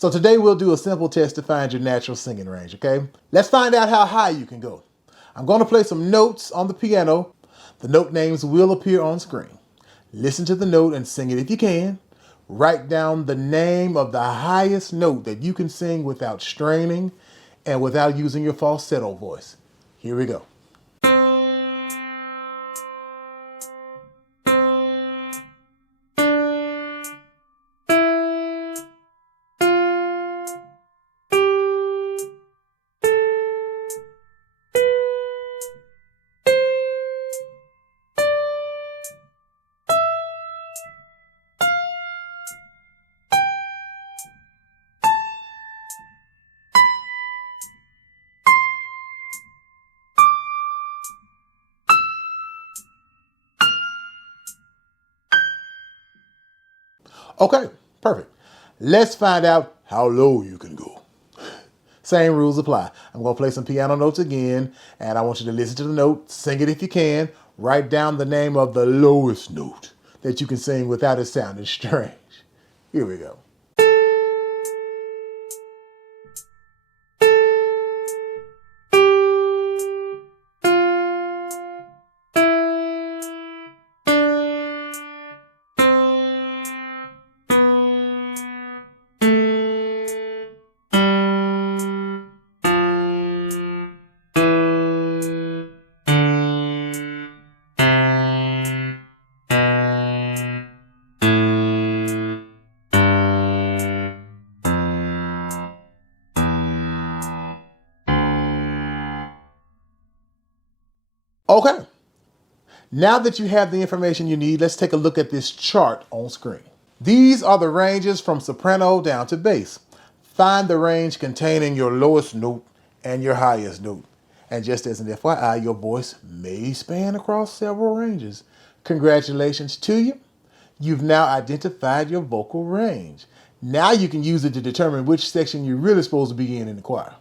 So today we'll do a simple test to find your natural singing range, okay? Let's find out how high you can go. I'm going to play some notes on the piano. The note names will appear on screen. Listen to the note and sing it if you can. Write down the name of the highest note that you can sing without straining and without using your falsetto voice. Here we go. Okay, perfect. Let's find out how low you can go. Same rules apply. I'm going to play some piano notes again, and I want you to listen to the note, sing it if you can, write down the name of the lowest note that you can sing without it sounding strange. Here we go. Okay, now that you have the information you need, let's take a look at this chart on screen. These are the ranges from soprano down to bass. Find the range containing your lowest note and your highest note. And just as an FYI, your voice may span across several ranges. Congratulations to you. You've now identified your vocal range. Now you can use it to determine which section you're really supposed to be in the choir.